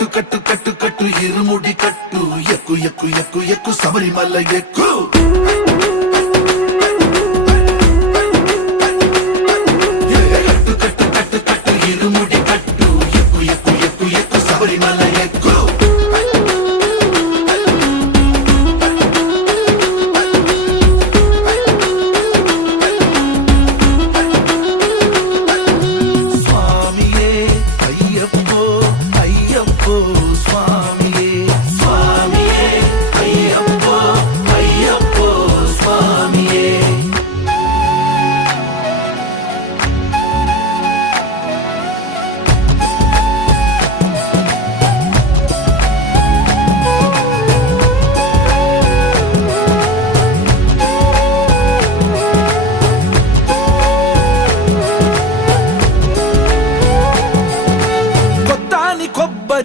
కట్టు కట్టు కట్టు కట్టు ఇరుముడి కట్టు ఎక్కు ఎక్కు ఎక్కు ఎక్కు శబరిమల ఎక్కు కట్టు కట్టు కట్టు కట్టు ఇరుముడి కట్టు ఎక్కు ఎక్కు ఎక్కు ఎక్కు శబరిమల ఎక్కు